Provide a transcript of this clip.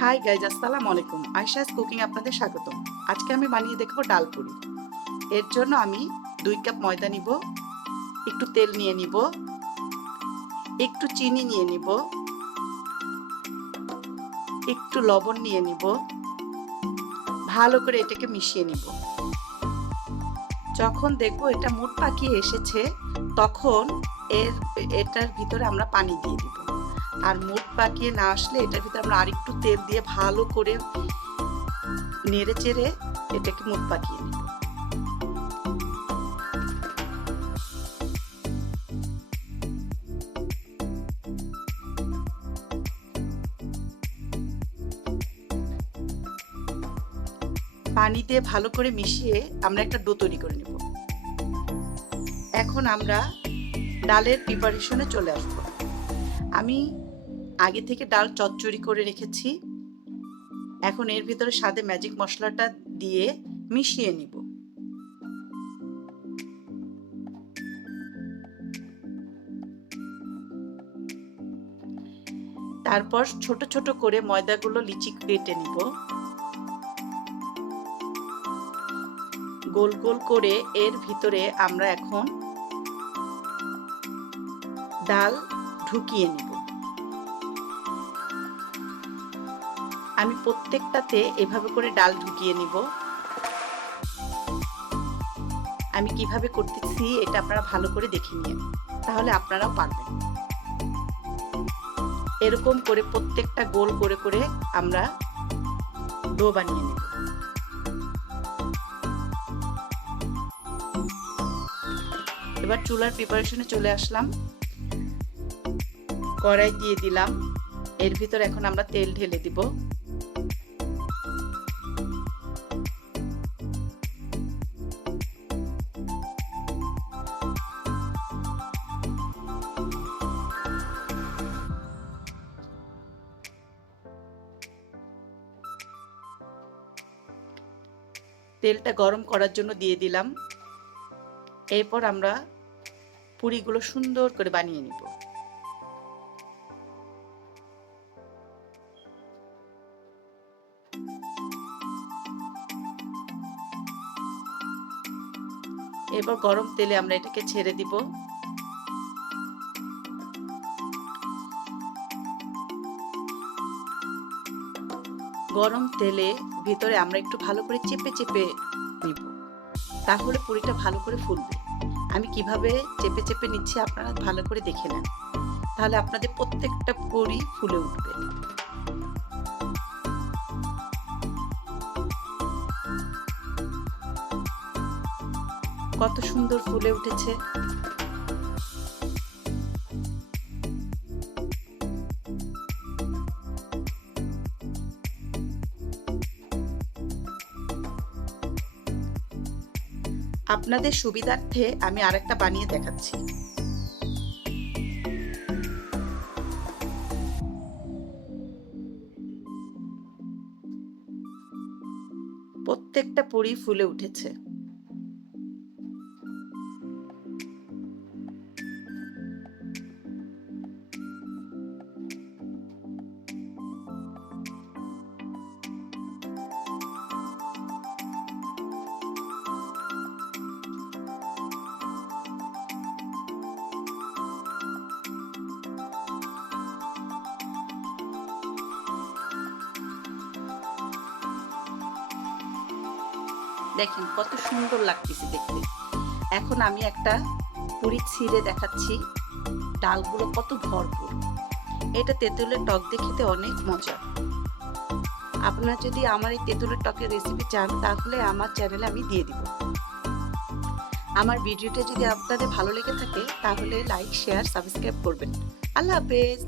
Hi guys, আসসালামু আলাইকুম। Ayesha's cooking আপনাদের স্বাগতম। আজকে আমি বানিয়ে দেখব ডাল পুরি। এর জন্য আমি 2 কাপ ময়দা নিব, একটু তেল নিয়ে নিব, একটু চিনি নিয়ে নিব, একটু লবণ নিয়ে নিব, ভালো করে এটাকে মিশিয়ে নিব। যখন দেখব এটা মুঠ পাকিয়ে এসেছে তখন এটার ভিতরে আমরা পানি দিয়ে দিব। আর মুঠ পাকিয়ে না আসলে এটার ভিতরে আমরা আরেকটু তেল দিয়ে ভালো করে নেড়ে চেড়ে এটাকে মুঠ পাকিয়ে নিব। পানি দিয়ে ভালো করে মিশিয়ে আমরা একটা ডো তৈরি করে নেব। এখন আমরা ডালের প্রিপারেশনে চলে আসব। আমি আগে থেকে ডাল চচ্চড়ি করে রেখেছি। এখন এর ভিতরে স্বাদে ম্যাজিক মশলাটা দিয়ে মিশিয়ে নিব। তারপর ছোট ছোট করে ময়দাগুলো লিচি কেটে নিব। গোল গোল করে এর ভিতরে আমরা এখন ডাল ঢুকিয়ে নিব। আমি প্রত্যেকটাতে এভাবে করে ডাল ঢুকিয়ে নিব। আমি কিভাবে করতেছি এটা আপনারা ভালো করে দেখে নিন, তাহলে আপনারাও পারবেন। এরকম করে প্রত্যেকটা গোল করে করে আমরা ডো বানিয়ে নেব। এবার চুলার প্রিপারেশনে চলে আসলাম। কড়াই দিয়ে দিলাম। এর ভিতর এখন আমরা তেল ঢেলে দিব। তেলটা গরম করার জন্য দিয়ে দিলাম। এরপর আমরা পুরিগুলো সুন্দর করে বানিয়ে নিব। এরপর গরম তেলে আমরা এটাকে ছেড়ে দিব। গরম তেলে ভিতরে আমরা একটু ভালো করে চেপে চেপে নিব, তাহলে পুরিটা ভালো করে ফুলবে। আমি কিভাবে চেপে চেপে নিচ্ছি আপনারা ভালো করে দেখে নেন, তাহলে আপনাদের প্রত্যেকটা পুরি ফুলে উঠবে। কত সুন্দর ফুলে উঠেছে। আপনাদের সুবিধার্থে আমি আরেকটা বানিয়ে দেখাচ্ছি। প্রত্যেকটা পুরি ফুলে উঠেছে। দেখেন কত সুন্দর লাগতেছে দেখতে। এখন আমি একটা পুরি ছিঁড়ে দেখাচ্ছি। ডালগুলো কত ভরপুর। এটা তেঁতুলের টক দিয়ে খেতে অনেক মজা। আপনারা যদি আমার এই তেঁতুলের টকের রেসিপি চান তাহলে আমার চ্যানেলে আমি দিয়ে দিব। আমার ভিডিওটা যদি আপনাদের ভালো লেগে থাকে তাহলে লাইক, শেয়ার, সাবস্ক্রাইব করবেন। আল্লাহ হাফেজ।